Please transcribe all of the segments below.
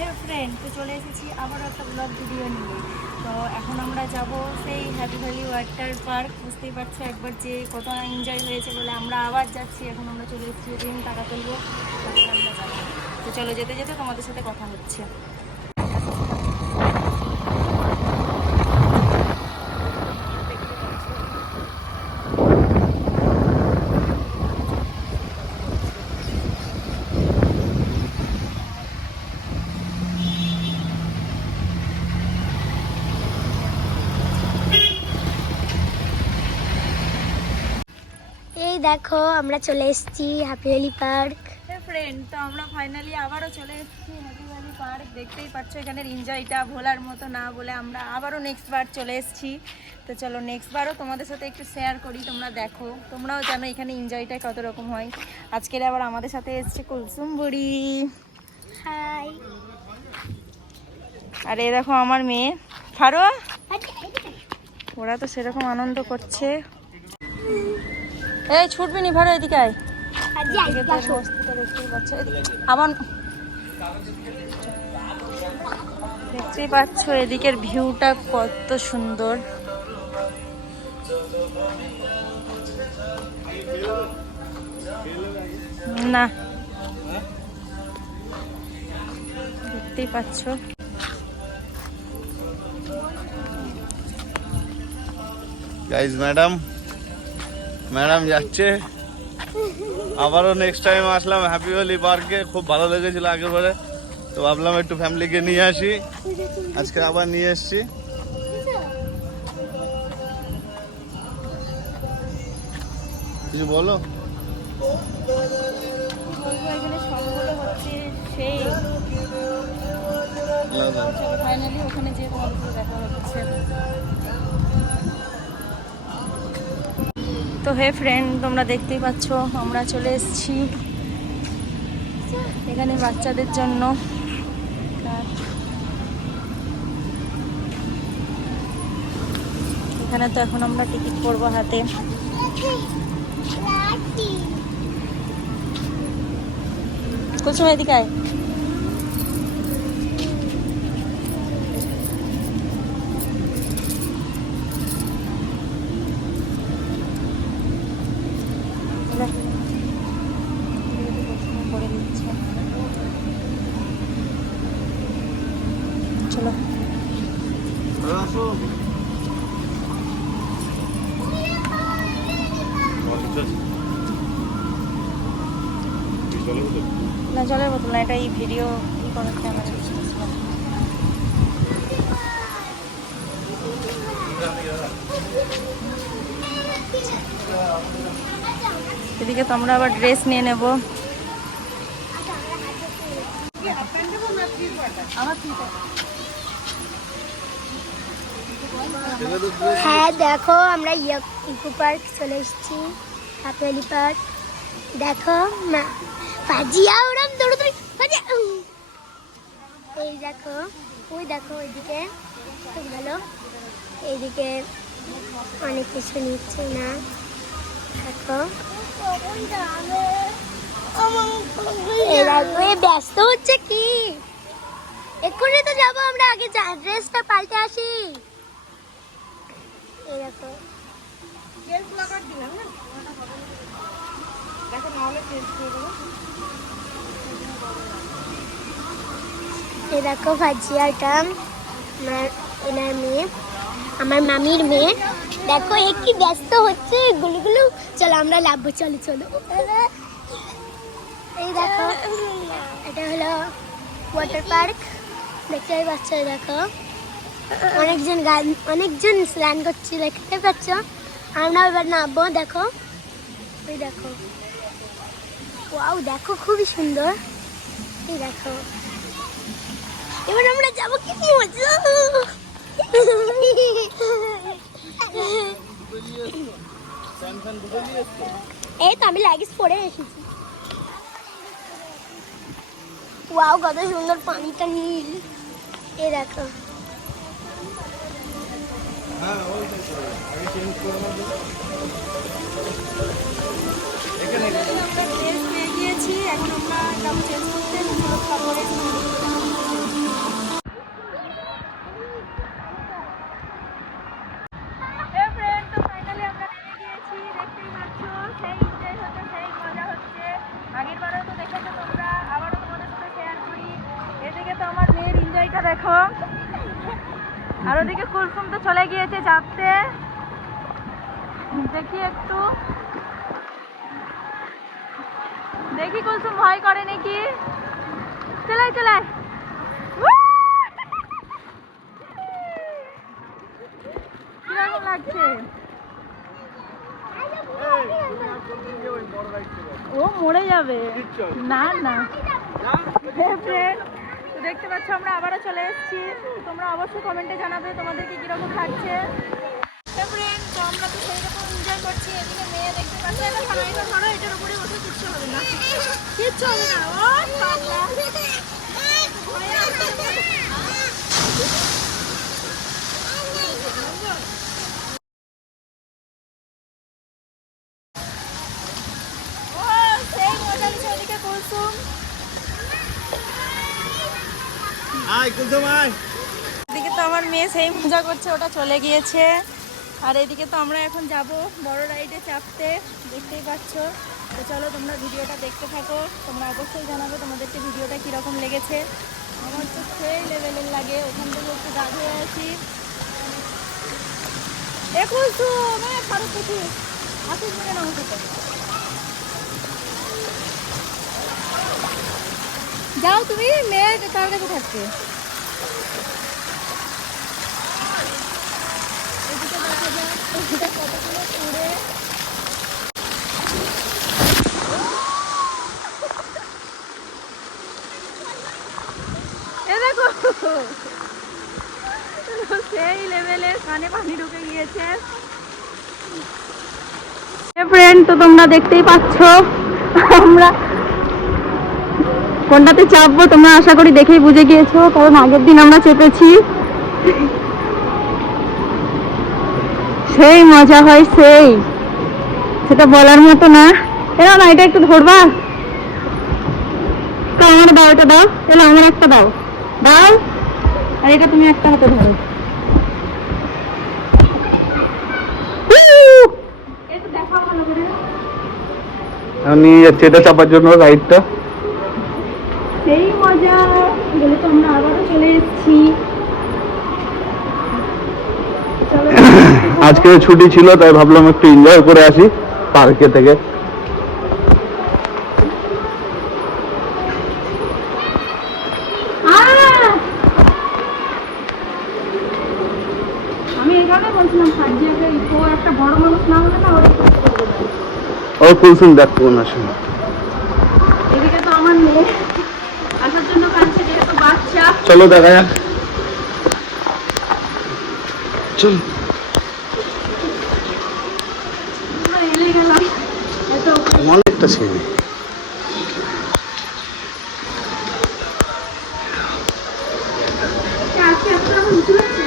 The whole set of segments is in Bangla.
হ্যাঁ ফ্রেন্ড, তো চলে এসেছি আবারও একটা ব্লগ ভিডিও নিয়ে। তো এখন আমরা যাব সেই হ্যাপি ভ্যালি ওয়াটার পার্ক। বুঝতেই পারছো একবার যে কত এনজয় হয়েছে বলে আমরা আবার যাচ্ছি। এখন আমরা চলে এসেছি, দিন টাকা তুলবো, তারপরে আমরা যাবো। তো চলো, যেতে যেতে তোমাদের সাথে কথা হচ্ছে। এই দেখো আমরা চলে এসেছি হ্যাপি ভ্যালি পার্ক। হ্যাঁ ফ্রেন্ড, তো আমরা ফাইনালি আবারও চলে এসেছি হ্যাপি ভ্যালি পার্ক। দেখতেই পাচ্ছ এখানের এনজয়টা ভোলার মতো না বলে আমরা আবারও নেক্সট বার চলে এসেছি। তো চলো নেক্সট বারও তোমাদের সাথে একটু শেয়ার করি, তোমরা দেখো, তোমরাও জানো এখানে এনজয়টা কত রকম হয়। আজকের আবার আমাদের সাথে এসছে কুলসুম বুড়ি। হাই। আর এই দেখো আমার মেয়ে ফারোয়া। ওরা তো সেরকম আনন্দ করছে। এই ছুটবি নি ফারোয়া, এদিকে আয়। এদিকে তো বস্তুটা দেখতেই পাচ্ছ, আমার দেখতেই পাচ্ছ এদিকের ভিউটা কত সুন্দর। না দেখতেই পাচ্ছ গাইজ, ম্যাডাম যাচ্ছে। আবারও নেক্সট টাইম আসলাম হ্যাপি ভ্যালি পার্কে, খুব ভালো লেগেছিল আগেরবারে, তো ভাবলাম একটু ফ্যামিলিকে নিয়ে আসি। আজকে আবার নিয়ে এসছি। কিছু বলো। এখানে সবগুলো হচ্ছে সেই ফাইনালি ওখানে যেয়ে তোমাদের সাথে দেখা হচ্ছে। তো হে ফ্রেন্ড, তোমরা দেখতেই পাচ্ছ আমরা চলে এসেছি এখানে বাচ্চাদের জন্য। এখানে তো এখন আমরা টিকিট করবো হাতে। কুলসুম এদিকে আয়। করে দিচ্ছে, চলো। না জলের বোতল না, এটা এই ভিডিও ই করার ক্যামেরা। এদিকে তো আমরা আবার ড্রেস নিয়ে নেব। হ্যাঁ দেখো আমরা ইকো পার্ক চলে এসেছি, হ্যাপি ভ্যালি পার্ক। দেখো পাজিয়া ওরম দৌড়াদৌড়ি। এই দেখো, ওই দেখো ওইদিকে খুব ভালো, এইদিকে অনেক কিছু নিচ্ছে না। দেখো ব্যস্ত হচ্ছে কি, এক্ষুনি তো যাবো আমরা, আগে ড্রেসটা পাল্টে আসি। এই দেখো এই দেখো ভাজিয়াটা এনার মেয়ে, আমার মামির মেয়ে। দেখো এ কি ব্যস্ত হচ্ছে গুলুগুলু। চলো আমরা লাভবো, চলো চলো। এই দেখো এটা হলো ওয়াটার পার্ক, দেখতেই পাচ্ছ। দেখো অনেকজন স্নান করছে, দেখতে পাচ্ছ। আমরা এবার নামবো। দেখো ওই দেখো, ওয়াও দেখো খুবই সুন্দর। এই দেখো এবার আমরা যাবো, কি মজা। এই তো আমি লাগেজ পরে এসেছি। ওয়াও কত সুন্দর, পানিটা নীল। এই দেখো আমরা ড্রেস পেয়ে গিয়েছি, এখন আমরা যাবো চেঞ্জ করতে। তো আমার মেয়ের এনজয়টা দেখো। আর ওদিকে কুলসুম তো চলে গিয়েছে চাপতে। দেখি একটু, দেখি কুলসুম ভয় করে নাকি। চলাই চলাই, কিরকম লাগছে? ও মরে যাবে। না না, তো দেখতে পাচ্ছ আমরা আবারও চলে এসেছি। তোমরা অবশ্যই কমেন্টে জানাবে তোমাদেরকে কিরকম লাগছে। তো আমরা তো সেই রকম এনজয় করছি। এদিকে মেয়ে দেখতে পাচ্ছ, এটা ধরো, এটা ধরো, এটার উপরে বসে কিচ্ছু হবে না, কিচ্ছু হবে না। ও পাগলা। ও সেই মজা নিচ্ছে ওদিকে কুলসুম। এদিকে তো আমার মেয়ে সেই মজা করছে, ওটা চলে গিয়েছে। আর এদিকে তো আমরা এখন যাব বড় রাইডে চাপতে, দেখতেই পাচ্ছ। তো চলো তোমরা ভিডিওটা দেখতে থাকো। তোমরা অবশ্যই জানাবে তোমাদেরকে ভিডিওটা কীরকম লেগেছে। আমার তো সেই লেভেলের লাগে। ওখান থেকে একটু গা ধুয়ে আসি। দেখুন খারাপ কিছু আসিস না কেন আমার সাথে? যাও তুমি, মেয়ে তার কাছে থাকছে। এদিকে দেখা যায় এটা কতগুলো উড়ে। এ দেখো সেই লেভেলের কানে পানি ঢুকে গিয়েছে। ফ্রেন্ড, তো তোমরা দেখতেই পাচ্ছ আমরা কোনটাতে চাপবো। তোমরা আশা করি দেখেই বুঝে গিয়েছো, কারণ আগের দিন আমরা চেপেছি। সেই মজা হয়, সেই, সেটা বলার মতো না। এরা না, এটা একটু ধরবা তো, আমার দাও, এটা দাও। এলো আমার একটা দাও, দাও। আর এটা তুমি একটা হাতে ধরো। নিয়ে যাচ্ছে এটা চাপার জন্য রাইডটা। সেই মজা বলে তো আমরা আবারও চলে এসেছি। আজকে ছুটি ছিল, তাই ভাবলাম একটু এনজয় করে আসি পার্কে থেকে। আমি এখানে বলছিলাম সাজিয়াকে ও একটা বড় মানুষ না হলে না ওরা ও কুলসুম দেখ কোন আসে। এদিকে তো আমার মেয়ে আসার জন্য কাঁদছে, যেহেতু বাচ্চা। চলো দেখা যাক, চল। এলে গেলাম এত অনেকটা ছিল। আজকে এত উঁচু লাগছে।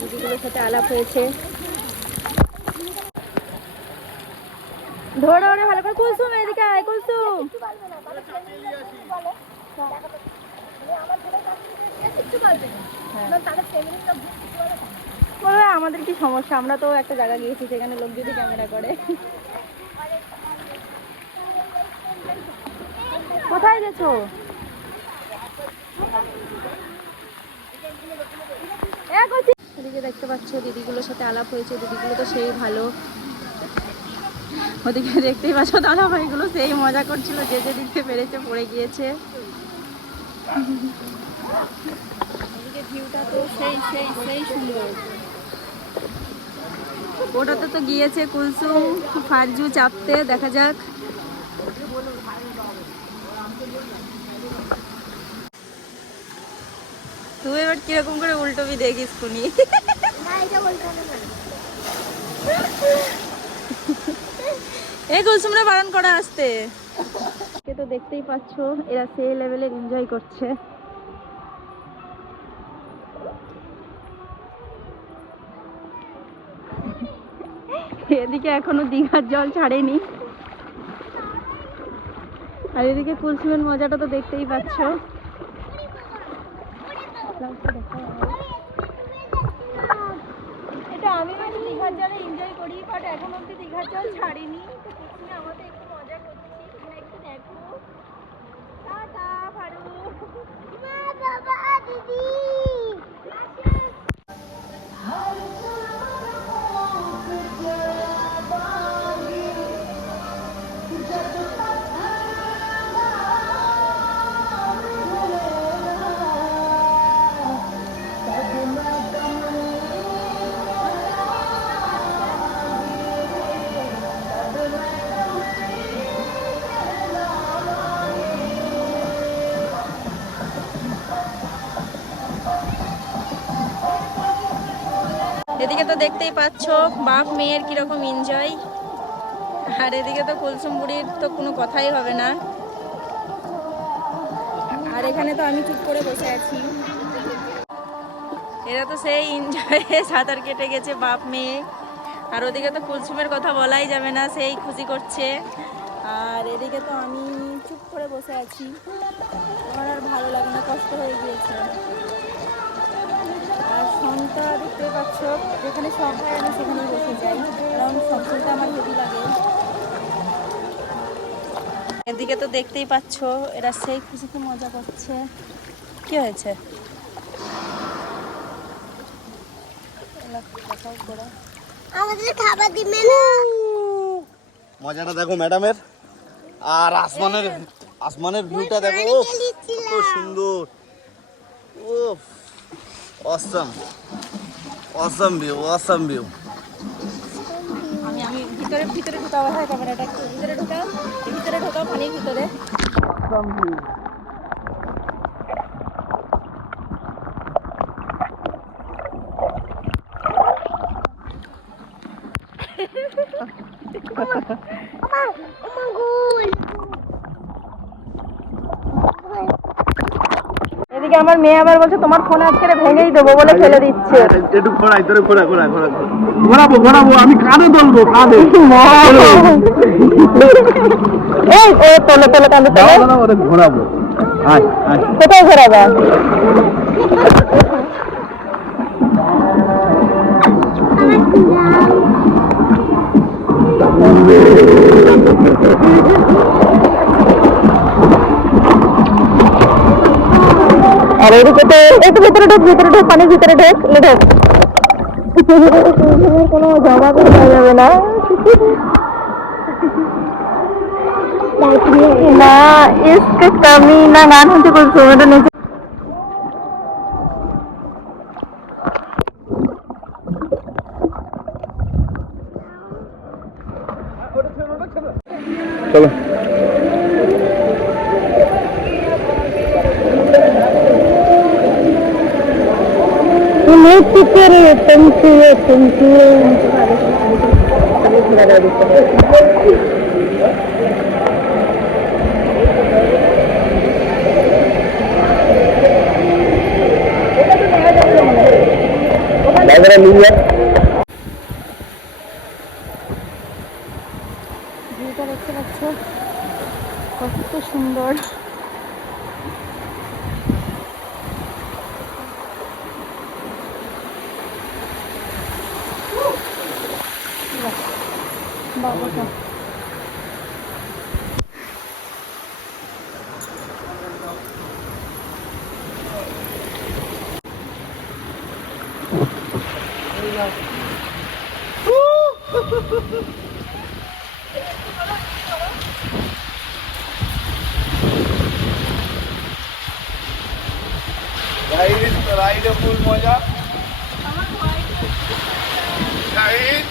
দিদিগুলোর সাথে আলাপ হয়েছে। ধরে ধরে ভালো করে। কুলসুম এদিকে আয়, কুলসুম। বলবে আমাদের কি সমস্যা, আমরা তো একটা জায়গা গিয়েছি, সেখানে লোক যদি ক্যামেরা করে। কোথায় গেছো? এদিকে দেখতে পাচ্ছ দিদিগুলোর সাথে আলাপ হয়েছে। দিদিগুলো তো সেই ভালো। ওদিকে দেখতেই পাচ্ছ দাদা ভাইগুলো সেই মজা করছিল, যে যে দিকতে পেরেছে পড়ে গিয়েছে। ওদিকে ভিউটা তো সেই সেই সেই সুন্দর। ওটাতে তো গিয়েছে কুলসুম ফারজু চাপতে, দেখা যাক। তুই এবার কিরকম করে উল্টোবি দেখিস শুনি। না এটা বলতে হবে না। এই কুলসুমরা বারণ করা আসতে। কে তো দেখতেই পাচ্ছ এরা সেই লেভেলের এনজয় করছে। এদিকে এখনো দীঘার জল ছাড়েনি, আর এদিকে কুলসুমের মজাটা তো দেখতেই পাচ্ছ। এটা আমি দীঘার জলে এনজয় করি, বাট এখন অব্দি দীঘার জল ছাড়েনি। তো কুলসুমে আমাদের একটু মজা করছি, তোমরা একটু দেখো। টাটা ফারু। মা বাবা দিদি এদিকে তো দেখতেই পাচ্ছ বাপ মেয়ের কিরকম এনজয়, আর এদিকে তো কুলসুম বুড়ির তো কোনো কথাই হবে না। আর এখানে তো আমি চুপ করে বসে আছি। এরা তো সেই এনজয়ে সাঁতার কেটে গেছে বাপ মেয়ে। আর ওদিকে তো কুলসুমের কথা বলাই যাবে না, সেই খুশি করছে। আর এদিকে তো আমি চুপ করে বসে আছি, আমার আর ভালো লাগে না, কষ্ট হয়ে গিয়েছে। আর সনটা দেখতে পাচ্ছ, যেখানে সব হয় আমি সেখানেই বসে যাই, কারণ সবসময়টা আমার হেভি লাগে। এদিকে তো দেখতেই পাচ্ছ এরা সেই খুশিতে মজা করছে। কি হয়েছে? আমাদের খাবার দিবে না। মজাটা দেখো ম্যাডামের, আর আসমানের ভিউটা দেখো, কত সুন্দর। ও awesome awesome view, awesome view. আমি ভিতরে ঢুকাবো। হ্যাঁ, ক্যামেরাটা একটু ভিতরে ঢোকাও পানির ভিতরে। Awesome view. এদিকে আমার মেয়ে আবার বলছে তোমার ফোন আজকে ভেঙেই দেবো বলে ফেলে দিচ্ছে। একটু ঘোরাই তোরে, ঘোরাবো আমি কাঁধে তুলবো, কাঁধে। এই ও তোলে কাঁদে তোলে, ঘোরাবো। কোথায় ঘোরাবে? আর এদিকে তো একটু ভিতরে ঢোক, পানির ভিতরে ঢোক। কোনো জামা করা যাবে না, না ইসকে কমি না। গান হচ্ছে কুলসুম, এটা নিচে। চলো ভিউটা দেখতে পাচ্ছ কত সুন্দর। বাবাটা রাইডে ফুল মজা। রাইড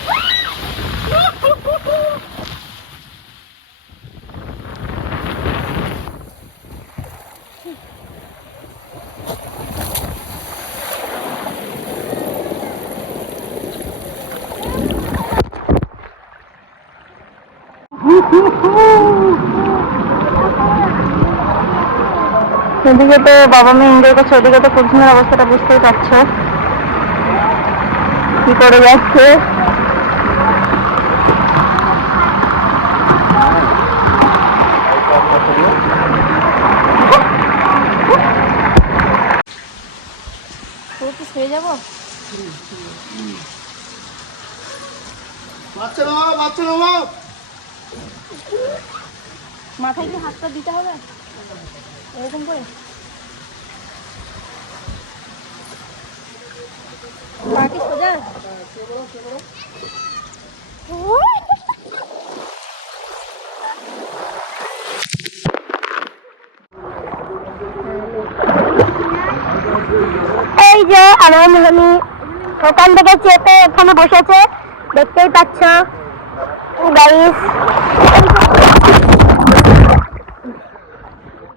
এদিকে তো বাবা মেয়ে এনজয় করছে, ওদিকে তো কুলসুমের অবস্থাটা বুঝতেই পারছো কি করে যাচ্ছে। শুয়ে যাবো, মাথায় কি হাতটা দিতে হবে এরকম করে, পা কি সোজা? এই যে আমি ওখান থেকে চেপে এখানে বসেছে, দেখতেই পাচ্ছ গাইস।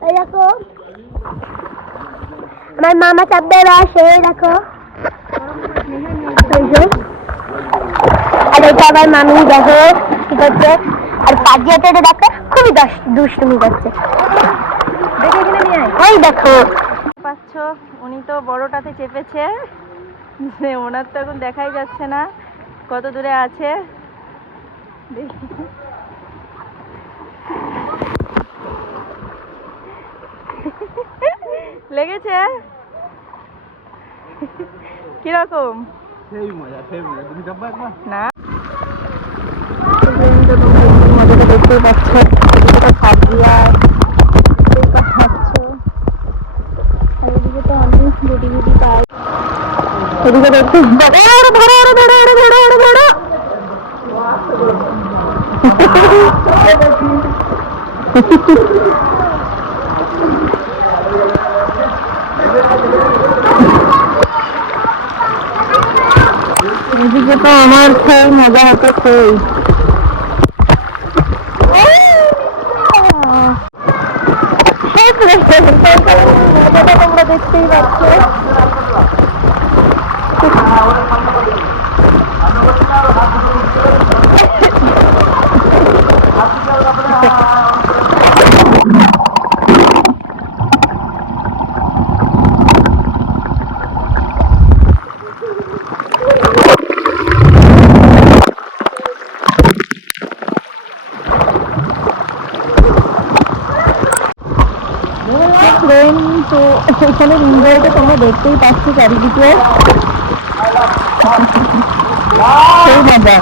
এই দেখো আমার মামা চাপবে সে দেখো, আর এটা আবার মামি দেখো কি করছে, আর পাজিয়াতে দেখো খুবই দুষ্টুমি করছে, ওই দেখো পাচ্ছ। উনি তো বড়টাতে চেপেছে, ওনার তো এখন দেখাই যাচ্ছে না কত দূরে আছে। দেখি লেগেছে কিরকম? না দেখতেই পাচ্ছ, এদিকে তো আমি গুটি গুটি পাই, এদিকে দেখছি এদিকে তো আমার সেই মজা হতো সেই। তোমরা দেখতেই পাচ্ছ তো এখানে এনজয়টা তোমরা দেখতেই পাচ্ছ চারিদিকে, সেই মজা।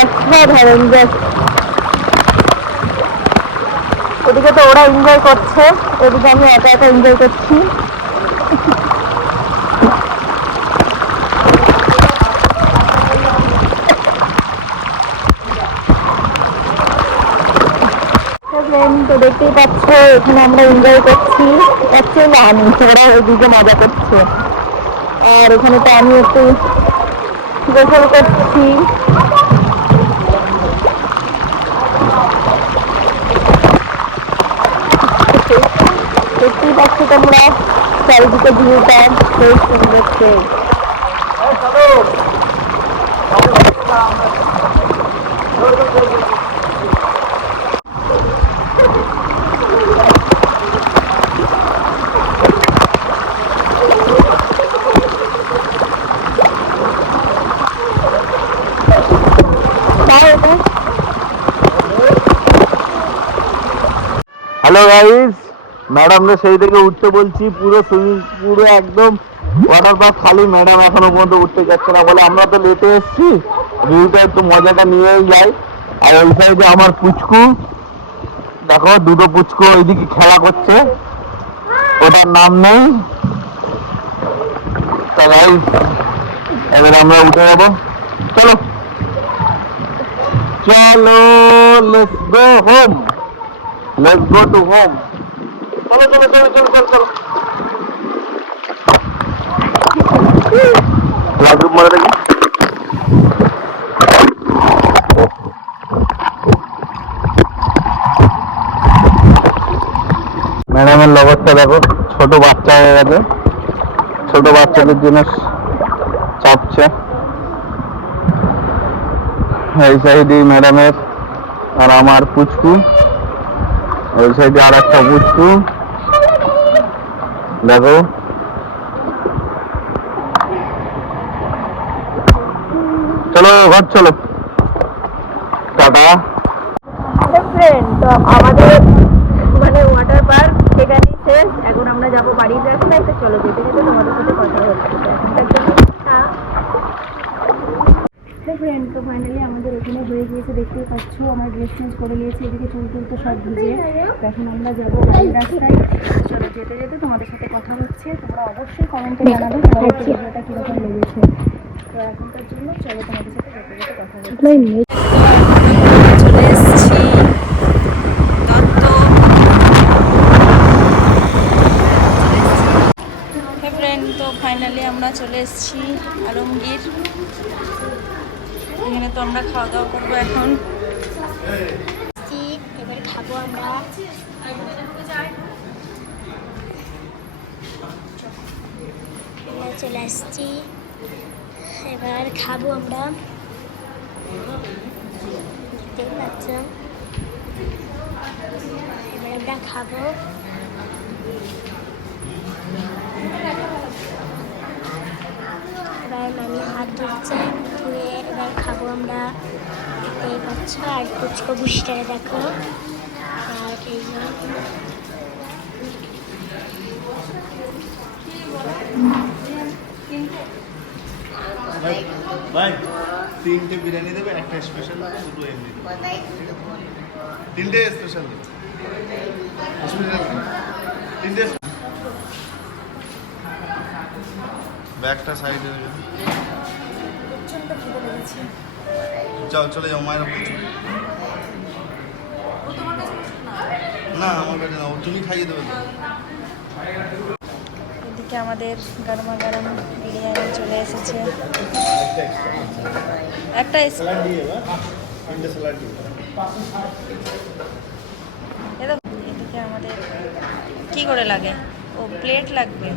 অসাধারণ, ওদিকে তো ওরা এনজয় করছে, এদিকে আমি একা একা এনজয় করছি। তো দেখতেই পাচ্ছ এখানে আমরা এনজয় করছি, অ্যাকচুয়ালি আমি ওরা ওইদিকে মজা করছে, আর এখানে তো আমি একটু গোসল করছি। দেখতেই পাচ্ছ তোমরা চারিদিকে ভিউটা বেশ সুন্দর। হ্যালো গাইস, ম্যাডামরা সেই থেকে উঠতে বলছি, পুরো সুইমিং পুরো একদম ওয়াটার পার্ক খালি, ম্যাডাম এখনো পর্যন্ত উঠতে যাচ্ছে না, বলে আমরা তো লেটে এসেছি, ভিউটা একটু মজাটা নিয়েই যাই। আর ওই সাইডে আমার পুচকু দেখো, দুটো পুচকু ওইদিকে খেলা করছে, ওটার নাম নেই। তা গাইস এবার আমরা উঠে যাবো, চলো চলো, let's go home, let's go to home, চলো চলো চলো চলো চলো চলো। মারা দেখি। ম্যাডামের লগরটা দেখো, ছোট বাচ্চা হয়ে গেছে, ছোট বাচ্চাদের জন্য চাপছে। এই সাইডে ম্যাডামের আর আমার পুচকু, ওই সাইডে আর একটা পুচকু দেখো। চলো ঘর চলো, টাটা। ফ্রেন্ড, তো আমাদের মানে ওয়াটার পার্ক সেখানেই শেষ। এখন আমরা যাবো বাড়িতে। এখন একটা চলো যেতে যেতে তোমাদের সাথে কথা হচ্ছে। ফ্রেন্ড, তো ফাইনালি আমাদের এখানে হয়ে গিয়েছে, দেখতেই পাচ্ছ। আমার ড্রেস চেঞ্জ করে নিয়েছি, এদিকে চুল টুল তো সব ভিজে। তো এখন আমরা যাবো বাড়ির রাস্তায়। চলো যেতে যেতে তোমাদের সাথে কথা হচ্ছে। তোমরা অবশ্যই কমেন্টে জানাবে তোমাদের ভিডিওটা কীরকম লেগেছে। তো এখনকার জন্য চলো তোমাদের সাথে যেতে যেতে কথা হচ্ছে। চলে এসেছি দত্ত। ফ্রেন্ড, তো ফাইনালি আমরা চলে এসেছি আলমগীর। এখানে তো আমরা খাওয়া দাওয়া করবো এখন। এবার খাবো আমরা। চলে আসছি, এবার খাবো আমরা। দেখতে পাচ্ছ, এবার আমরা খাবো। এবার মামি হাত ধুচ্ছে, ধুয়ে এবার খাবো আমরা। দেখতেই পাচ্ছ, আর পুচকো বুসটারে দেখো। আর এই যে ভাই 3টে বিরিয়ানি দেবে, একটা স্পেশাল আর দুটো এমনি। তিনটে স্পেশাল, তিনটে। ব্যাগটা সাইডে রেখে প্রচণ্ড খিদে লেগেছে। যাও, চলে যাও মায়ের বলছো। না আমার কাছে না, তুমি খাইয়ে দেবে তো। এদিকে আমাদের গরমা গরম বিরিয়ানি চলে এসেছে। একটা স্যালাড দিয়ে বা তিনটে স্যালাড দিয়ে। এদিকে আমাদের কি করে লাগে, ও প্লেট লাগবে।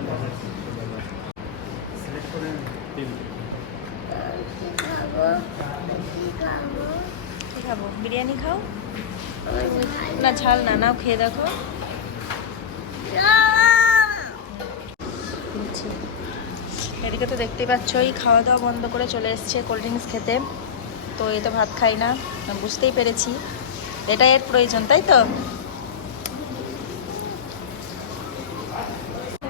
কি খাবো? বিরিয়ানি খাও না? ঝাল না নাও, খেয়ে দেখো। এদিকে তো দেখতেই পাচ্ছই, খাওয়া দাওয়া বন্ধ করে চলে এসছে কোল্ড ড্রিঙ্কস খেতে। তো এ তো ভাত খাই না, বুঝতেই পেরেছি, এটা এর প্রয়োজন, তাই তো?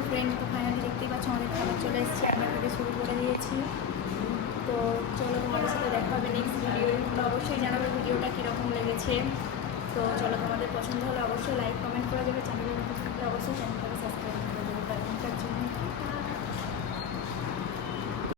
ফ্রেন্ড, তো ফাইনালি দেখতেই পাচ্ছ আমাদের খাবার চলে এসেছে, আমরা খেতে শুরু করে দিয়েছি। তো চলো তোমাদের সাথে দেখা হবে নেক্সট ভিডিও। তোমরা অবশ্যই জানাবে ভিডিওটা কীরকম লেগেছে। তো চলো, তোমাদের পছন্দ হলে অবশ্যই লাইক কমেন্ট করে দেবে। চ্যানেলে নতুন থাকলে অবশ্যই চ্যানেলটা